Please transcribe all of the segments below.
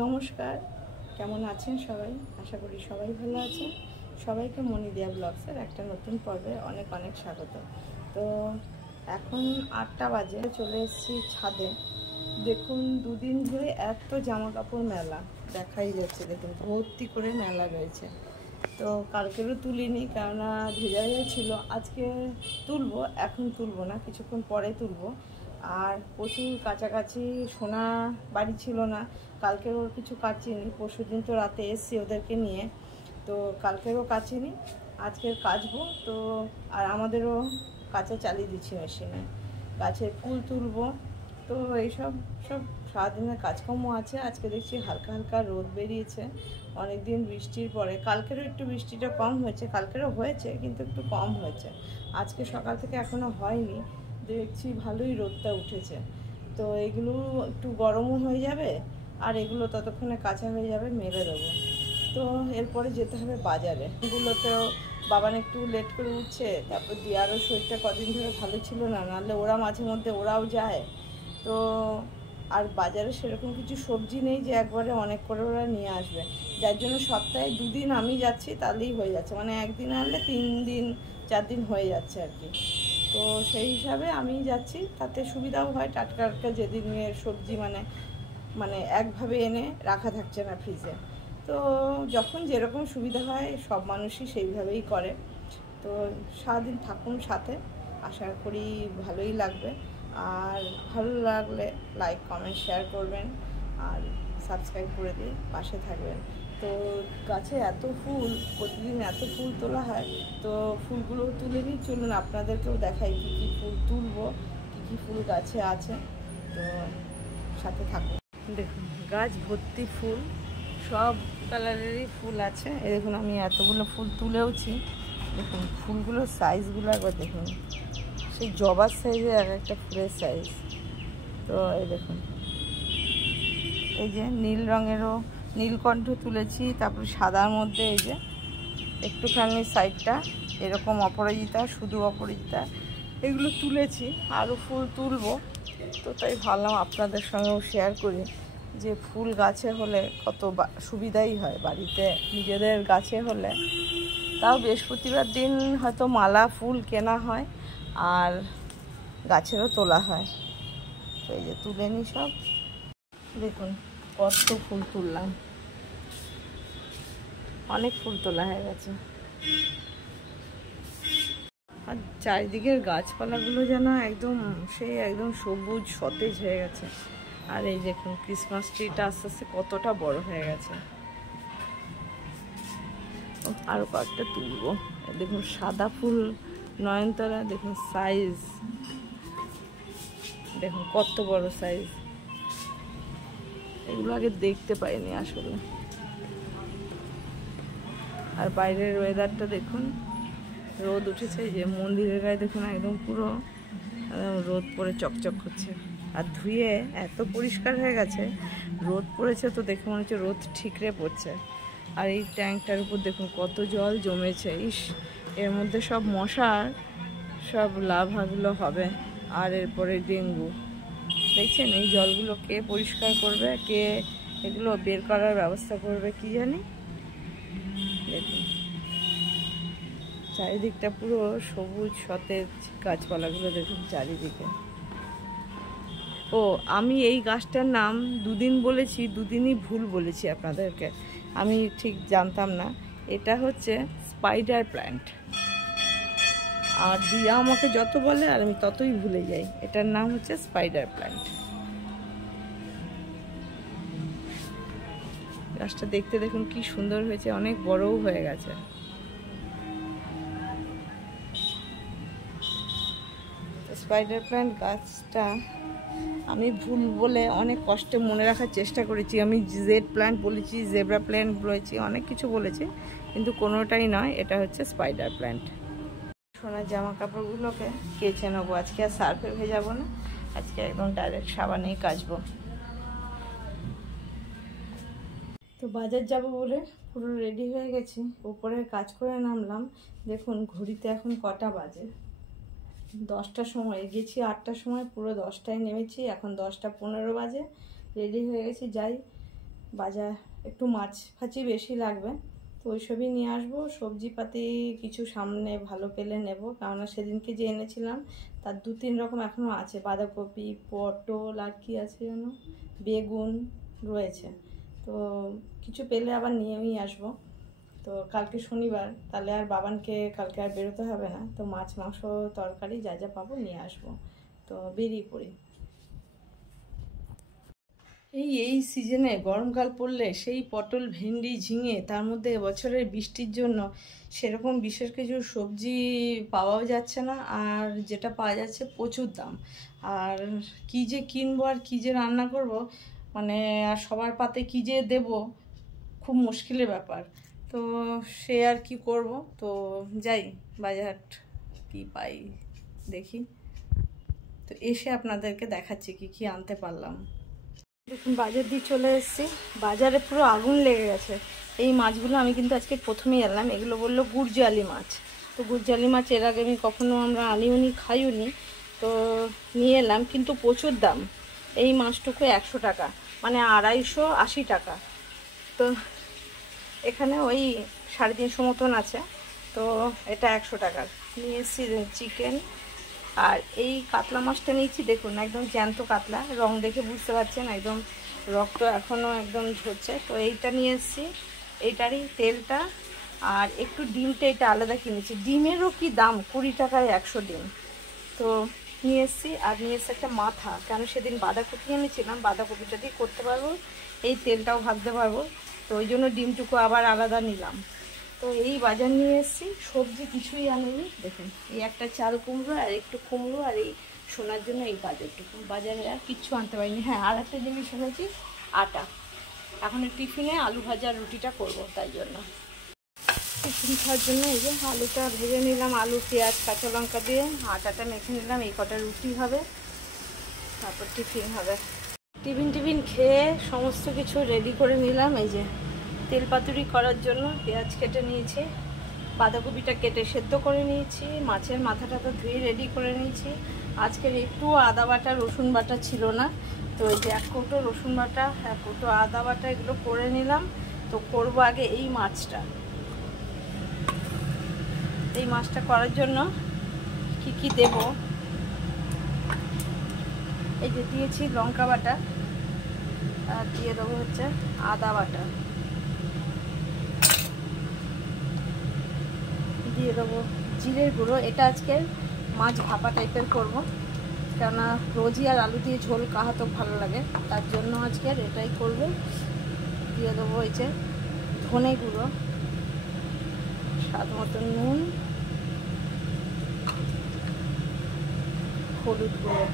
নমস্কার, কেমন আছেন সবাই? আশা করি সবাই ভালো আছেন। সবাইকে মনিদিয়া ব্লগসের একটা নতুন পর্বে অনেক অনেক স্বাগত। তো এখন 8টা বাজে, চলে এসেছি ছাদে। দেখুন, দুদিন ধরে এত জামা কাপড় মেলা দেখাই যাচ্ছে। দেখুন, ভর্তি করে মেলা রয়েছে। তো কালকেরও তুলিনি, কেননা ভেজা ভেজা ছিল। আজকে তুলবো, এখন তুলবো না, কিছুক্ষণ পরে তুলবো। আর প্রচুর কাছাকাছি, সোনা বাড়ি ছিল না, কালকের ওর কিছু কাচিনি। পরশুদিন তো রাতে এসছি ওদেরকে নিয়ে, তো কালকেরও কাচিনি, আজকের কাচবো। তো আর আমাদেরও কাঁচা চালিয়ে দিচ্ছি মেশিনে, গাছের ফুল তুলবো। তো এইসব সব সারাদিনের কাজকর্ম আছে। আজকে দেখছি হালকা হালকা রোদ বেরিয়েছে, অনেক দিন বৃষ্টির পরে। কালকেরও একটু বৃষ্টিটা কম হয়েছে, কালকেরও হয়েছে কিন্তু একটু কম হয়েছে। আজকে সকাল থেকে এখনও হয়নি, দেখছি ভালোই রোদটা উঠেছে। তো এগুলো একটু গরমও হয়ে যাবে, আর এগুলো ততক্ষণে কাঁচা হয়ে যাবে, মেলে দেবো। তো এরপরে যেতে হবে বাজারে। এগুলোতেও বাবান একটু লেট করে উঠছে, তারপর দিয়ারও শরীরটা কদিন ধরে ভালো ছিল না, নাহলে ওরা মাঝে মধ্যে ওরাও যায়। তো আর বাজারে সেরকম কিছু সবজি নেই যে একবারে অনেক করে ওরা নিয়ে আসবে, যার জন্য সপ্তাহে 2 দিন আমি যাচ্ছি, তাহলেই হয়ে যাচ্ছে। মানে একদিন আনলে 3 দিন 4 দিন হয়ে যাচ্ছে আর কি। তো সেই হিসাবে আমি যাচ্ছি, তাতে সুবিধাও হয়। টাটকা টাটকা যেদিনের সবজি মানে মানে একভাবে এনে রাখা থাকছে না ফ্রিজে। তো যখন যেরকম সুবিধা হয় সব মানুষই সেইভাবেই করে। তো সারাদিন থাকুন সাথে, আশা করি ভালোই লাগবে। আর ভালো লাগলে লাইক কমেন্ট শেয়ার করবেন, আর সাবস্ক্রাইব করে দিয়ে পাশে থাকবেন। তো গাছে এত ফুল, প্রতিদিন এত ফুল তোলা হয়। তো ফুলগুলো তুলে নিই, চলুন আপনাদেরকেও দেখাই কী কী ফুল তুলবো, কী কী ফুল গাছে আছে। তো সাথে থাকুন। দেখুন, গাছ ভর্তি ফুল, সব কালারেরই ফুল আছে। এই দেখুন, আমি এতগুলো ফুল তুলেওছি। দেখুন ফুলগুলোর সাইজগুলো একবার দেখুন, সেই জবার সাইজের এক একটা ফুলের সাইজ। তো এই দেখুন, এই যে নীল রঙেরও নীলকণ্ঠ তুলেছি, তারপর সাদার মধ্যে এই যে একটুখানি সাইডটা এরকম অপরাজিতা, শুধু অপরাজিতা, এগুলো তুলেছি। আরও ফুল তুলবো। তো তাই ভাবলাম আপনাদের সঙ্গেও শেয়ার করি যে ফুল গাছে হলে কত সুবিধাই হয় বাড়িতে, নিজেদের গাছে হলে। তাও বৃহস্পতিবার দিন হয়তো মালা ফুল কেনা হয়, আর গাছেরও তোলা হয়। তো এই যে তুলে নিই সব। দেখুন কত ফুল তুললাম, অনেক ফুল তোলা হয়ে গেছে। আর চারিদিকের গাছপালাগুলো যেন একদম একদম সবুজ সতেজ হয়ে গেছে। আর এই দেখুন ক্রিসমাস ট্রিটা আস্তে আস্তে কতটা বড় হয়ে গেছে। আরও কয়েকটা তুলবো। দেখুন সাদা ফুল নয়নতারা, দেখুন সাইজ, দেখুন কত বড় সাইজ। এগুলো আগে দেখতে পাইনি আসলে। আর বাইরের ওয়েদারটা দেখুন, রোদ উঠেছে। যে মন্দিরের গায়ে দেখুন একদম পুরো রোদ পড়ে চকচক করছে। আর ধুয়ে এত পরিষ্কার হয়ে গেছে, রোদ পড়েছে তো দেখে মনে হচ্ছে রোদ ঠিকরে পড়ছে। আর এই ট্যাঙ্কটার উপর দেখুন কত জল জমেছে। ইস, এর মধ্যে সব মশার সব লার্ভাগুলো হবে, আর এরপরে ডেঙ্গু। দেখছেন এই জলগুলো কে পরিষ্কার করবে, কে এগুলো বের করার ব্যবস্থা করবে কি জানি। দেখুন চারিদিকটা পুরো সবুজ সতেজ, গাছপালাগুলো দেখুন চারিদিকে। ও, আমি এই গাছটার নাম 2 দিন বলেছি, 2 দিনই ভুল বলেছি আপনাদেরকে, আমি ঠিক জানতাম না। এটা হচ্ছে স্পাইডার প্ল্যান্ট। আর দিয়া আমাকে যত বলে আর আমি ততই ভুলে যাই। এটার নাম হচ্ছে স্পাইডার প্ল্যান্ট। গাছটা দেখতে দেখুন কি সুন্দর হয়েছে, অনেক বড়ও হয়ে গেছে। স্পাইডার প্ল্যান্ট গাছটা আমি ভুল বলে অনেক কষ্টে মনে রাখার চেষ্টা করেছি। আমি জেড প্ল্যান্ট বলেছি, জেব্রা প্ল্যান্ট বলেছি, অনেক কিছু বলেছি, কিন্তু কোনোটাই নয়। এটা হচ্ছে স্পাইডার প্ল্যান্ট। সোনার জামা কাপড়গুলোকে কেচে নেবো আজকে, আর সার্ফে ভেজাবো না, আজকে একদম ডাইরেক্ট সাবানেই কাচবো। তো বাজার যাব বলে পুরো রেডি হয়ে গেছি, উপরের কাজ করে নামলাম। দেখুন ঘড়িতে এখন কটা বাজে, 10টার সময় গেছি, 8টার সময় পুরো 10টায় নেমেছি, এখন 10টা 15 বাজে। রেডি হয়ে গেছি, যাই। বাজার একটু মাছ ফাছি বেশি লাগবে, তো ওইসবই নিয়ে আসবো। সবজিপাতি কিছু সামনে ভালো পেলে নেব, কেননা সেদিনকে যে এনেছিলাম তার 2-3 রকম এখনও আছে। বাঁধাকপি, পটল আর কি আছে যেন, বেগুন রয়েছে। তো কিছু পেলে আবার নিয়েই আসবো। তো কালকে শনিবার, তাহলে আর বাবানকে কালকে আর বেরোতে হবে না। তো মাছ, মাংস, তরকারি যা যা পাবো নিয়ে আসবো। তো বেরিয়ে পড়ি। এই সিজনে গরমকাল পড়লে সেই পটল, ভেন্ডি, ঝিঙে, তার মধ্যে বছরের বৃষ্টির জন্য সেরকম বিশেষ কিছু সবজি পাওয়াও যাচ্ছে না, আর যেটা পাওয়া যাচ্ছে প্রচুর দাম। আর কি যে কিনবো আর কি যে রান্না করব, মানে আর সবার পাতে কি যে দেব, খুব মুশকিলের ব্যাপার। তো সে আর কি করব, তো যাই বাজারহাট কি পাই দেখি। তো এসে আপনাদেরকে দেখাচ্ছি কি কি আনতে পারলাম। দেখুন বাজার দিয়ে চলে এসেছি, বাজারে পুরো আগুন লেগে গেছে। এই মাছগুলো আমি কিন্তু আজকে প্রথমেই এলাম। এগুলো বললো গুড়জালি মাছ। তো গুড়জালি মাছ এর আগে আমি কখনো আমরা আনিওনি, খাইওনি। তো নিয়ে এলাম, কিন্তু প্রচুর দাম। এই মাছটুকু 100 টাকা, মানে 280 টাকা। তো এখানে ওই 350 মতন আছে, তো এটা 100 টাকার নিয়ে এসেছি। চিকেন আর এই কাতলা মাছটা নিয়েছি, দেখুন একদম জ্যান্ত কাতলা, রং দেখে বুঝতে পারছেন একদম রক্ত এখনও একদম ঝরছে। তো এইটা নিয়ে এসেছি, এইটারই তেলটা আর একটু ডিমটা, এটা আলাদা কিনেছি। ডিমেরও কি দাম, 20 টাকায় 100 ডিম। তো নিয়ে এসেছি, আর নিয়ে এসেছি একটা মাথা, কেন সেদিন বাঁধাকপি এনেছিলাম, বাঁধাকপিটা দিয়ে করতে পারবো, এই তেলটাও ভাজতে পারবো। তো ওই জন্য ডিমটুকু আবার আলাদা নিলাম। তো এই বাজার নিয়ে এসেছি, সবজি কিছুই আনিনি। দেখুন এই একটা চাল কুমড়ো আর একটু কুমড়ো, আর এই শোনার জন্য এই বাজারটুকু। বাজারে আর কিচ্ছু আনতে পারিনি। হ্যাঁ, আর একটা জিনিস এনেছি, আটা। এখন টিফিনে আলু ভাজা রুটিটা করব, তাই জন্য টিফিন খাওয়ার জন্য এই যে আলুটা ভেজে নিলাম, আলু, পেঁয়াজ, কাঁচা লঙ্কা দিয়ে আটাটা মেখে নিলাম। এই কটা রুটি হবে, তারপর টিফিন হবে। টিফিন খেয়ে সমস্ত কিছু রেডি করে নিলাম। এই যে তেল পাতুরি করার জন্য পেঁয়াজ কেটে নিয়েছি, বাঁধাকপিটা কেটে সেদ্ধ করে নিয়েছি, মাছের মাথাটা তো ধুয়ে রেডি করে নিয়েছি। আজকের একটু আদা বাটা, রসুন বাটা ছিল না, তো এই যে 1 কৌটো রসুন বাটা, 1 কৌটো আদা বাটা, এগুলো করে নিলাম। তো করব আগে এই মাছটা। এই মাছটা করার জন্য কি কি দেব, এই যে দিয়েছি লঙ্কা বাটা, আর দিয়ে দেবো হচ্ছে আদা বাটা, দিয়ে দেবো জিরের গুঁড়ো। এটা আজকে মাছ ভাপা টাইপের করব, কেননা রোজই আর আলু দিয়ে ঝোল কাহা তো ভালো লাগে, তার জন্য আজকে আর এটাই করব। দিয়ে দেবো এই যে ধনে গুঁড়ো, স্বাদ মতো নুন, হলুদ গুঁড়ো।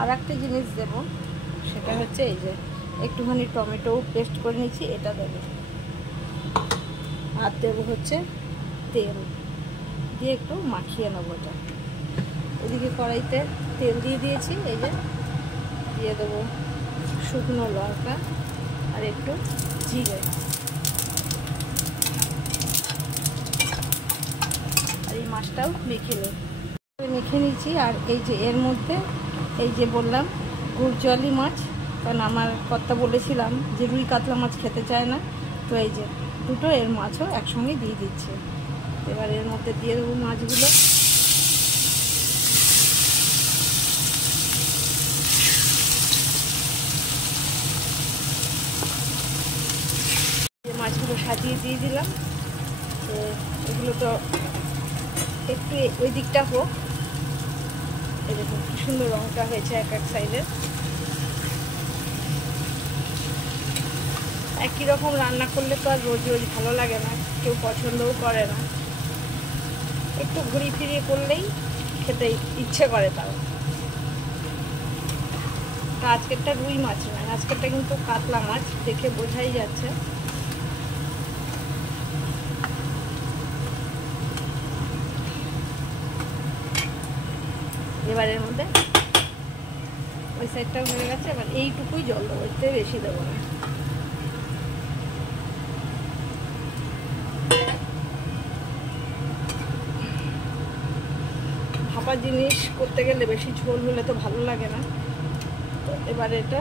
আর একটা জিনিস দেবো, সেটা হচ্ছে এই যে একটুখানি টমেটো পেস্ট করে নিচ্ছি, এটা দেবো। আর দেবো হচ্ছে তেল, দিয়ে একটু মাখিয়ে নেবো এটা। এদিকে কড়াইতে তেল দিয়ে দিয়েছি, এই যে দিয়ে দেবো শুকনো লঙ্কা আর একটু জিরে, আর এই মাছটাও মেখে নিচ্ছি। আর এই যে এর মধ্যে এই যে বললাম গুড়জলি মাছ, কারণ আমার কর্তা বলেছিলাম যে রুই কাতলা মাছ খেতে চায় না, তো এই যে দুটো এর মাছও একসঙ্গে দিয়ে দিচ্ছে। এবার এর মধ্যে দিয়ে দেবো মাছগুলো। মাছগুলো সাজিয়ে দিয়ে দিলাম। তো এগুলো তো একটু ওই দিকটা হোক। এই দেখুন কি সুন্দর রঙটা হয়েছে এক এক সাইডে। একই রকম রান্না করলে তো আর রোজ রোজ ভালো লাগে না, কেউ পছন্দও করে না। একটু ঘুরিয়ে ফিরিয়ে করলেই খেতে ইচ্ছে করে তাও। তা আজকেরটা রুই মাছ নয়, আজকেরটা কিন্তু কাতলা মাছ, দেখে বোঝাই যাচ্ছে। এবারের মধ্যে ওই সাইডটাও হয়ে গেছে, এবার এইটুকুই জল দেবো, এতে বেশি দেবো না। ভাপা জিনিস করতে গেলে বেশি ঝোল হলে তো ভালো লাগে না। তো এবার এটা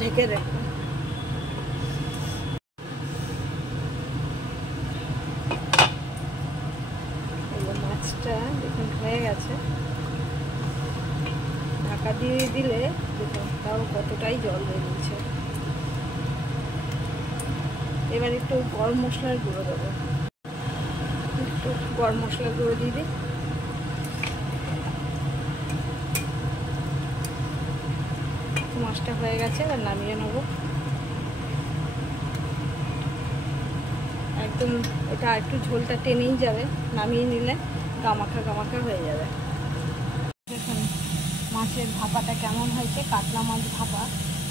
ঢেকে রাখবো। মাছটা দেখুন হয়ে গেছে, ঢাকা দিয়ে দিলে দেখুন তাও কতটাই জল বেরিয়েছে। এবার একটু গরম মশলার গুঁড়ো দেবো, একটু গরম মশলার গুঁড়ো দিয়ে দিই। মাছটা হয়ে গেছে, এবার নামিয়ে নেবো। একদম এটা একটু ঝোলটা টেনেই যাবে, নামিয়ে নিলে গামাখা গামাখা হয়ে যাবে। দেখুন মাছের ভাপাটা কেমন হয়েছে, কাতলা মাছ ভাপা।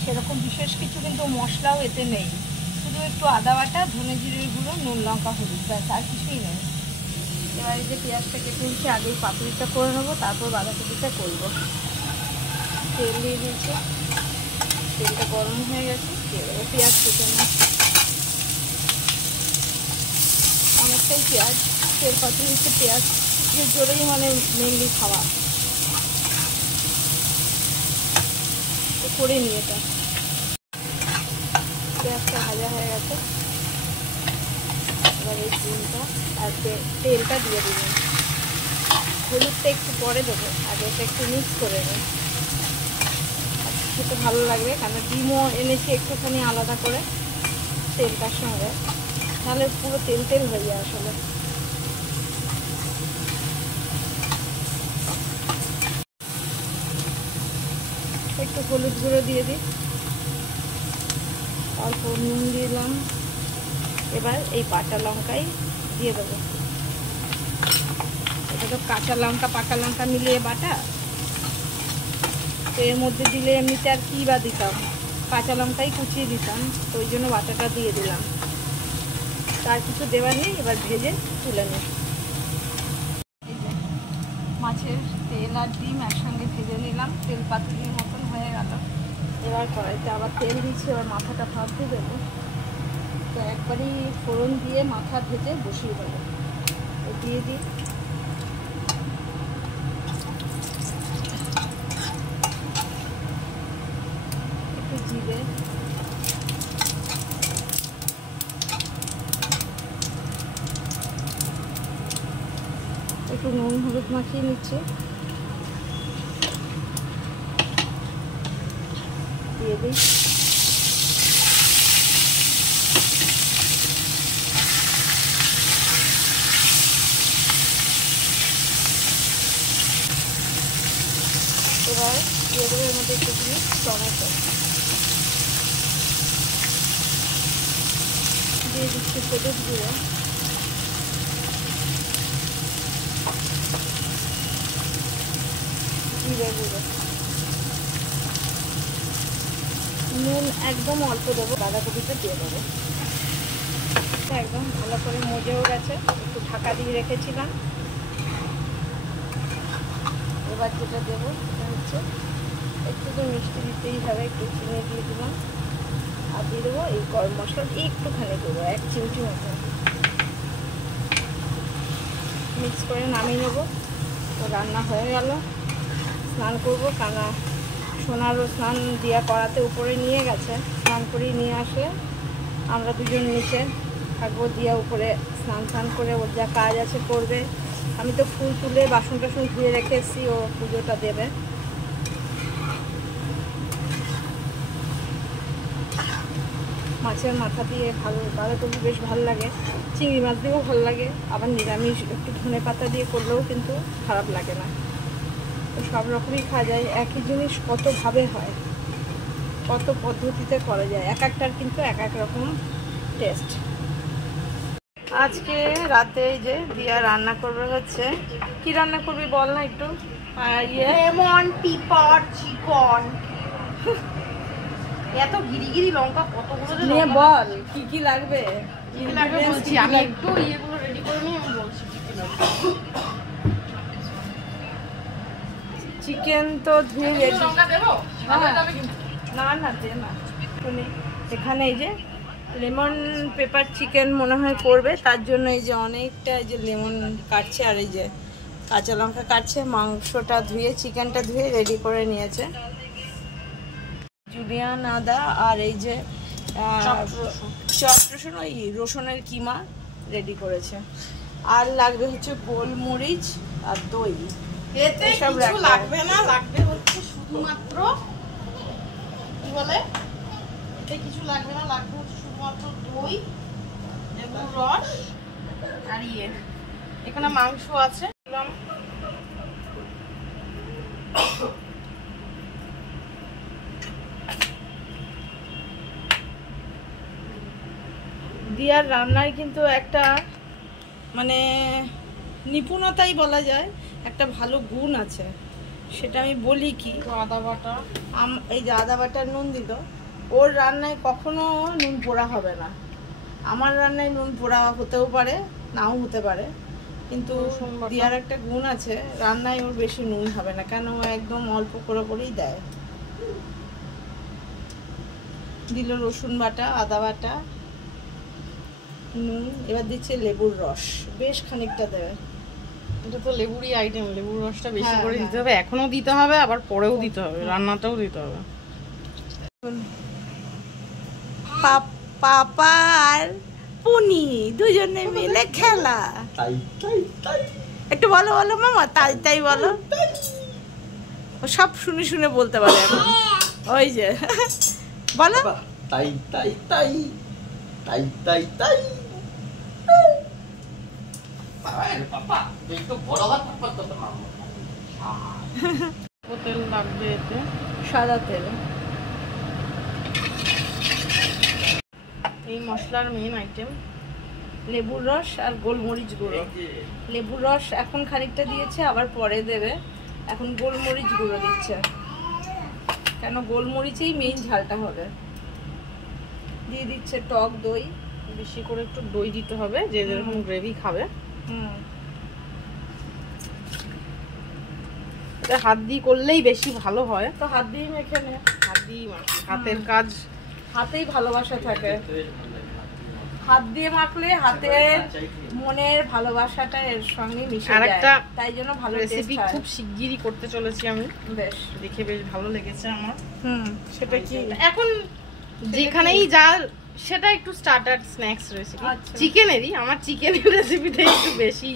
সেরকম বিশেষ কিছু কিন্তু মশলাও এতে নেই, শুধু একটু আদা বাটা, ধনে জিরের গুঁড়ো, নুন লঙ্কা হলুদ, ব্যাস আর কিছুই নেই। এবার এই যে পেঁয়াজটা কেটে নিচ্ছি, আগেই পাপড়িটা করে নেবো, তারপর বাঁধাকপিটা করবো। তেল দিয়ে দিয়েছি, তেলটা গরম হয়ে গেছে, দিয়ে দেবো পেঁয়াজ কেটে নেব। অনেকটাই পেঁয়াজ, তেল পাতি হচ্ছে পেঁয়াজ যে জোরেই মানে মেনলি খাওয়া করে নিয়ে। এটা পেঁয়াজটা ভাজা হয়ে গেছে, এবার এই ডিমটা আর তেলটা দিয়ে দিলাম। হলুদটা একটু পরে দেবো, আগে এটা একটু মিক্স করে নিই, খেতে ভালো লাগবে। কারণ ডিমও এনেছি একটুখানি আলাদা করে তেলটার সঙ্গে, তাহলে পুরো তেল তেল হয়ে যায় আসলে। একটু হলুদ গুঁড়ো দিয়ে দিই, অল্প নুন দিলাম। এবার এই বাটা লঙ্কাই দিয়ে দেবো। এটা তো কাঁচা লঙ্কা পাকা লঙ্কা মিলিয়ে বাটা, তো এর মধ্যে দিলে এমনিতে আর কী বা দিতাম, কাঁচা লঙ্কাই কুচিয়ে দিতাম, তো ওই জন্য বাটাটা দিয়ে দিলাম। তার কিছু দেওয়ার নেই। এবার ভেজে তুলে নিই। এই যে মাছের তেল আর ডিম একসঙ্গে ভেজে নিলাম, তেল পাতুরির মতন হয়ে গেল। এবার কড়াইতে আবার তেল দিচ্ছি, এবার মাথাটা ভাজতে দেবো। তো একবারই ফোড়ন দিয়ে মাথা ভেজে বসিয়ে দেবো। দিয়ে দিই একটু জিরে, একটু নুন হলুদ মাখিয়ে নিচ্ছি, দিয়ে দিই। এবার দিয়ে দেবো এর মধ্যে একটু টমেটো দিয়ে দিচ্ছি, হলুদ গুঁড়ো, জিরে গুঁড়ো, নুন একদম অল্প দেবো। বাঁধাকপিটা দিয়ে দেবো, একদম ভালো করে মজেও গেছে, একটু ঢাকা দিয়ে রেখেছিলাম। এবার যেটা দেবো সেটা হচ্ছে একটু তো মিষ্টি দিতেই হবে, একটু চিনি দিয়ে দিলাম, আর দিয়ে দেবো এই গরম মশলা একটুখানি দেবো, 1 চিমটি মতো, মিক্স করে নামিয়ে নেবো। তো রান্না হয়ে গেল, স্নান করবো। কারণ সোনারও স্নান দিয়া করাতে উপরে নিয়ে গেছে, স্নান করিয়ে নিয়ে আসলে আমরা দুজন নিচে থাকবো, দিয়া উপরে স্নান করে ওর যা কাজ আছে করবে। আমি তো ফুল তুলে বাসন টাসন ধুয়ে রেখে এসেছি, ও পুজোটা দেবে। মাছের মাথা দিয়ে বাঁধাকপি বেশ ভালো লাগে, চিংড়ি মাছ দিয়েও ভালো লাগে, আবার নিরামিষ একটু ধনে পাতা দিয়ে করলেও কিন্তু খারাপ লাগে না। তো সব রকমই খাওয়া যায়, একই জিনিস কতভাবে হয়, কত পদ্ধতিতে করা যায়, এক একটার কিন্তু এক এক রকম টেস্ট। আজকে রাতে যে দিয়া রান্না করবে হচ্ছে, কি রান্না করবি বল না একটু। Lemon pepper chicken. এত গিরিগিরি লঙ্কা কতগুলো নিয়ে বল কি কি লাগবে। কি লাগবে বলছি, আমি একটু ইয়েগুলো রেডি করে নিয়ে আমি বলছি। চিকেন তো ধুয়ে রেডি। লঙ্কা দেবো? না না দে না, এখানে এই যে লেমন পেপার চিকেন মনে হয় করবে, তার জন্য এই যে অনেকটা এই যে লেমন কাটছে, আর এই যে কাঁচা লঙ্কা কাটছে। মাংসটা ধুয়ে চিকেনটা ধুয়ে রেডি করে নিয়েছে। জুলিয়ান আদা আর এই যে চপ রসুন, ওই রসুনের কিমা রেডি করেছে। আর লাগবে হচ্ছে গোলমরিচ আর দই। এতে কিছু লাগবে না, লাগবে হচ্ছে শুধুমাত্র কি বলে, এতে কিছু লাগবে না, লাগবে হচ্ছে শুধুমাত্র দই, লেবুর রস আর এখানে মাংস আছে। দিয়ার রান্নায় কিন্তু একটা মানে নিপুণতাই বলা যায়, একটা ভালো গুণ আছে। সেটা আমি বলি কি, আদা বাটা, এই যে আদা বাটার নুন দিল, ওর রান্নায় কখনো নুন পোড়া হবে না। আমার রান্নায় নুন পোড়া হতেও পারে, নাও হতে পারে, কিন্তু দিয়ার একটা গুণ আছে, রান্নায় ওর বেশি নুন হবে না, কেন ও একদম অল্প করে করেই দেয়। দিল রসুন বাটা, আদা বাটা, নুন, এবার দিচ্ছে লেবুর রস, বেশ খানিকটা দেবে। এটা তো লেবুরই আইটেম, লেবুর রসটা বেশি করে দিতে হবে, এখনো দিতে হবে আবার পরেও দিতে হবে, রান্নাটাও দিতে হবে। পাপা আর পুনি দুজনে মিলে খেলা। একটু বলো বলো মামা, তাই তাই বলো। ও সব শুনে শুনে বলতে পারে এখন। ওই যে বলো তাই তাই তাই তাই তাই তাই। তেল লাগবে এতে, সাদা তেল। এই মশলার মেইন আইটেম লেবুর রস আর গোলমরিচ গুঁড়ো। লেবুর রস এখন খানিকটা দিয়েছে, আবার পরে দেবে। এখন গোলমরিচ গুঁড়ো দিচ্ছে, কেন গোলমরিচেই মেইন ঝালটা হবে। দিয়ে দিচ্ছে টক দই, বেশি করে একটু দই দিতে হবে, যে যেরকম গ্রেভি খাবে। এটা হাত দিয়ে করলেই বেশি ভালো হয়, তো হাত দিয়ে মেখে নে। হাত দিয়ে হাতের কাজ, হাতেই ভালোবাসা থাকে। হাত দিয়ে মাখলে হাতের মনের ভালোবাসাটা এর সঙ্গে মিশে যায়, তাই জন্য ভালো রেসিপি খুব শিগগিরই করতে চলেছি আমি। বেশ, দেখে বেশ ভালো লেগেছে আমার। সেটা কি এখন যেখানেই যা, সেটা একটু স্টার্টার স্ন্যাক্স রেসিপি, চিকেনেরই। আমার চিকেনের রেসিপিতে একটু বেশি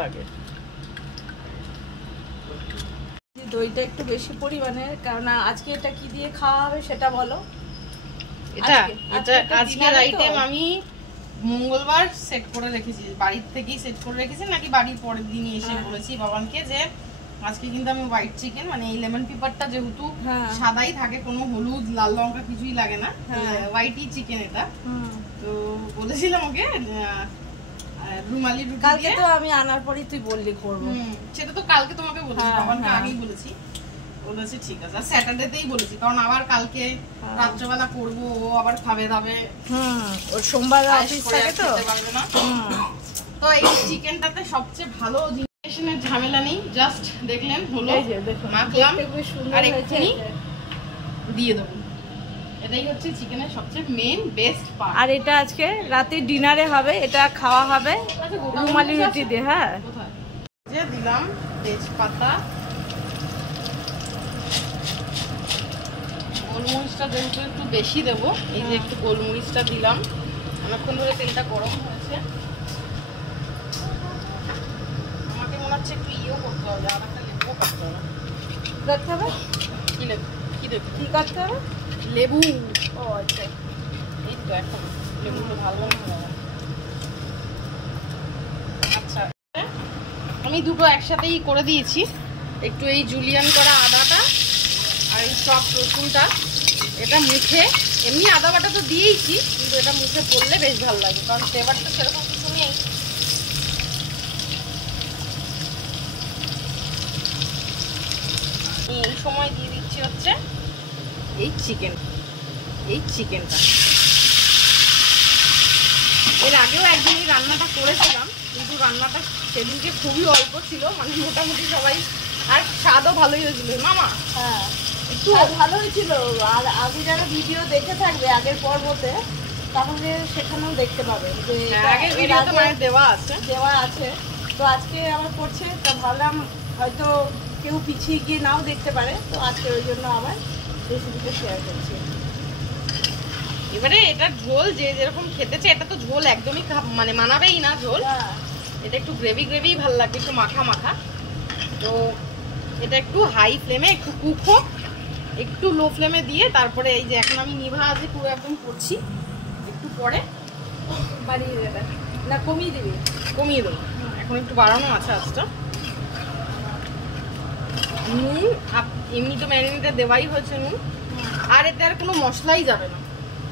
লাগে। দইটা একটু বেশি পরিমাণের, কারণ আজকে এটা কি দিয়ে খাওয়া হবে সেটা বলো। আজকের আইটেম আমি মঙ্গলবার সেট করে রেখেছি, বাড়ির থেকেই সেট করে রেখেছি, নাকি বাড়ির পরের দিনই এসে বলেছি বাবানকে যে আজকে কিন্তু আমি হোয়াইট চিকেন, মানে এই লেমন পেপারটা যেহেতু সাদাই থাকে, কোনো হলুদ লাল লঙ্কা কিছুই লাগে না, হোয়াইটই চিকেন এটা। তো বলেছিলাম ওকে রুমালি রুটি, কালকে তো আমি আনার পরেই তুই বললি করব, সেটা তো কালকে তোমাকে বলেছি, বাবানকে আগেই বলেছি। বলেছি ঠিক আছে, আর স্যাটারডেতেই বলেছি, কারণ আবার কালকে রাত্রেবেলা করবো, ও আবার খাবে দাবে, ওর সোমবার অফিস থাকে তো পারবে না। তো এই চিকেনটাতে সবচেয়ে ভালো জিনিসের ঝামেলা নেই, জাস্ট দেখলেন হলো, মাখলাম আর এক্ষুনি দিয়ে দেবো। এটাই হচ্ছে চিকেনের সবচেয়ে মেইন বেস্ট পার্ট। আর এটা আজকে রাতে ডিনারে হবে, এটা খাওয়া হবে রুমালি রুটি দিয়ে। হ্যাঁ, কোথায় যে দিলাম তেজপাতা, গোলমরিচটা যেহেতু একটু বেশি দেবো, এই যে একটু গোলমরিচটা দিলাম। অনেকক্ষণ ধরে তেলটা গরম হয়েছে, আমাকে মনে হচ্ছে একটু করতে হবে, আর একটা লেবু কাটতে হবে। কাটতে হবে কি লেবু, কি দেবো, কি কাটতে হবে? লেবু। ও আচ্ছা, এই তো এখন লেবুটা ভালো না। আচ্ছা, আমি দুটো একসাথেই করে দিয়েছি। একটু এই জুলিয়ান করা আদাটা আর এই চপ রসুনটা, এটা মুখে, এমনি আদা বাটা তো দিয়েইছি, কিন্তু এটা মুখে পড়লে বেশ ভালো লাগে, কারণ ফ্লেভারটা সেরকম কিছু নেই। এই সময় দিয়ে দিচ্ছি হচ্ছে এই চিকেনটা। এর আগেও একদিন এই রান্নাটা করেছিলাম, কিন্তু রান্নাটা সেদিনকে খুবই অল্প ছিল, মানে মোটামুটি সবাই, আর স্বাদও ভালোই হয়েছিল মামা। হ্যাঁ একটু ভালো হয়েছিল। আর আগে যারা ভিডিও দেখে থাকবে আগের পর্বতে, তাহলে সেখানেও দেখতে পাবে যে আগের ভিডিওতে মায়ের দেওয়া আছে। তো আজকে আবার করছে, তা ভাবলাম হয়তো কেউ পিছিয়ে গিয়ে নাও দেখতে পারে, তো আজকে ওই জন্য আবার রেসিপিটা শেয়ার করছি। এবারে এটা ঝোল যে যেরকম খেতে চায়, এটা তো ঝোল একদমই মানে মানাবেই না ঝোল, এটা একটু গ্রেভি গ্রেভি ভালো লাগবে, একটু মাখা মাখা। তো এটা একটু হাই ফ্লেমে একটু কুক হোক, একটু লো ফ্লেমে দিয়ে তারপরে এই যে এখন আমি নিভা আছে পুরো একদম করছি, একটু পরে বাড়িয়ে দেবে না কমিয়ে দিবি? কমিয়ে দেবো, এখন একটু বাড়ানো আছে আঁচটা। নুন এমনি তো ম্যারিনেটে দেওয়াই হয়েছে নুন, আর এতে আর কোনো মশলাই যাবে না,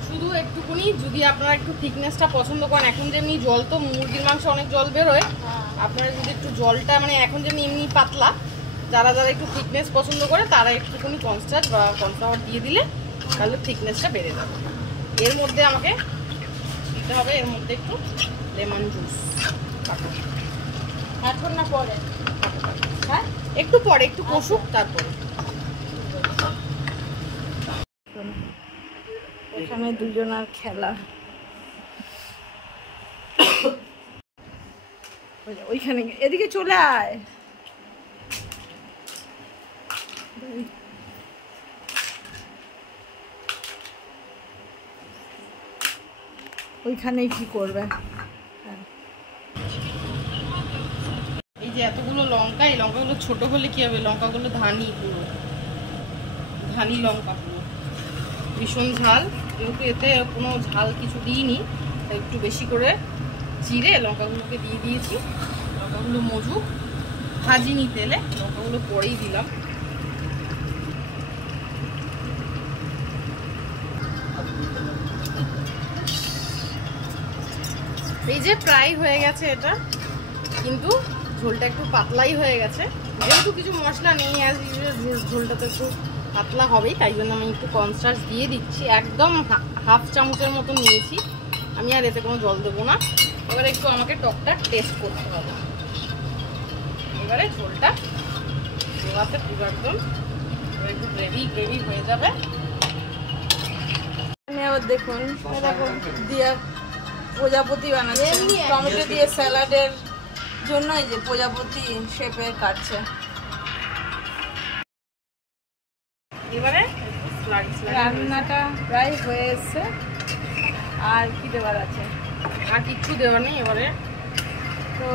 শুধু একটুকুনি যদি আপনারা একটু থিকনেসটা পছন্দ করেন, এখন যেমনি জল তো মুরগির মাংস অনেক জল বেরোয়, আপনারা যদি একটু জলটা মানে এখন যেমনি এমনি পাতলা, যারা যারা একটু থিকনেস পছন্দ করে তারা একটুকুনি কর্নস্টার্চ বা কর্নফ্লাওয়ার দিয়ে দিলে তাহলে থিকনেসটা বেড়ে যাবে। এর মধ্যে আমাকে দিতে হবে এর মধ্যে একটু লেমন জুস, এখন না পরে? হ্যাঁ একটু পরে, একটু কষুক তারপরে। এখানে দুজনার খেলা, ওইখানে এদিকে চলে আয়। ওইখানে কি করবে? এই যে এতগুলো লঙ্কা, এই লঙ্কাগুলো ছোট হলে কি হবে, লঙ্কাগুলো ধানি, পুরো ধানি লঙ্কা, পুরো ভীষণ ঝাল, কিন্তু এতে কোনো ঝাল কিছু দিইনি, তাই একটু বেশি করে চিড়ে লঙ্কাগুলোকে দিয়ে দিয়েছি। লঙ্কাগুলো মজুক, ভাজিনি তেলে, লঙ্কাগুলো পরেই দিলাম। এই যে প্রায় হয়ে গেছে এটা, কিন্তু ঝোলটা একটু পাতলাই হয়ে গেছে, যেহেতু কিছু মশলা নেই, অ্যাজ ইউজুয়াল ঝোলটা তো একটু পাতলা হবেই, তাই জন্য আমি একটু কর্নস্টার্চ দিয়ে দিচ্ছি, একদম হাফ চামচের মতো নিয়েছি আমি, আর এতে কোনো জল দেবো না। এবারে একটু আমাকে টকটা টেস্ট করতে হবে, এবারে ঝোলটা দেওয়াতে পুরো একদম একটু গ্রেভি গ্রেভি হয়ে যাবে। আবার দেখুন দিয়ে প্রজাপতি বানাচ্ছে, টমেটো দিয়ে স্যালাডের জন্য এই যে প্রজাপতি শেপে কাটছে। এবারে রান্নাটা প্রায় হয়ে এসছে, আর কি দেওয়ার আছে? আর কিচ্ছু দেওয়ার নেই। এবারে তো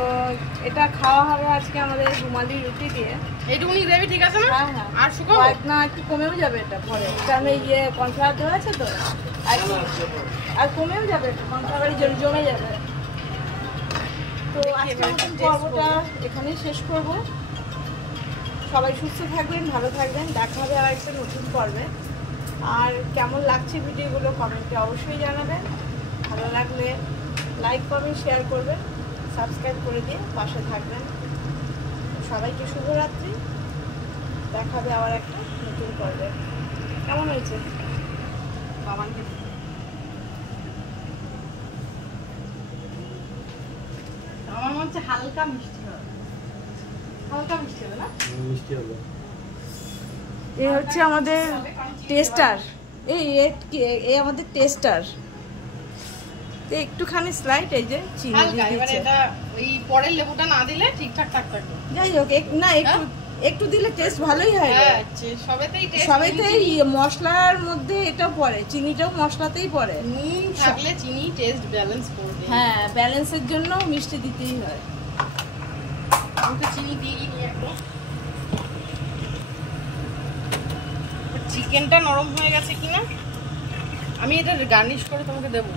এটা খাওয়া হবে আজকে আমাদের রুমালি রুটি দিয়ে। এইটুকুনি গ্রেভি ঠিক আছে না? হ্যাঁ হ্যাঁ, আর শুকাবো না একটু কমেও যাবে এটা পরে, কারণ ইয়ে কর্নফ্লাওয়ার দেওয়া আছে তো, আর কমেও যাবে, কর্নফ্লাওয়ারই জমে যাবে। তো আজকের পর্বটা এখানেই শেষ করব। সবাই সুস্থ থাকবেন, ভালো থাকবেন, দেখা হবে আর একটা নতুন পর্বে। আর কেমন লাগছে ভিডিওগুলো কমেন্টে অবশ্যই জানাবেন, ভালো লাগলে লাইক কমেন্ট শেয়ার করবেন, সাবস্ক্রাইব করে দিয়ে পাশে থাকবেন। সবাইকে শুভরাত্রি, দেখা হবে আবার একটা নতুন পর্বে। কেমন হয়েছে? বাবানকে আমার মনে হচ্ছে হালকা মিষ্টি হবে, হালকা মিষ্টি হবে না? মিষ্টি হবে। এই হচ্ছে আমাদের টেস্টার, এই আমাদের টেস্টার। তো একটুখানি স্লাইড এই যে চিনি দিয়ে দিচ্ছে। এটা ওই পরের লেবুটা না দিলে ঠিকঠাক থাকবে। যাই হোক, না একটু দিলে টেস্ট ভালোই হয়। হ্যাঁ, সবেতেই মশলার মধ্যে এটা পড়ে, চিনিটাও মশলাতেই পড়ে। নুন থাকলে চিনি টেস্ট ব্যালেন্স করবে। হ্যাঁ, ব্যালেন্সের জন্য মিষ্টি দিতেই হয়। আমি তো চিনি দিইনি একদম। চিকেনটা নরম হয়ে গেছে কিনা আমি এটা গার্নিশ করে তোমাকে দেবো।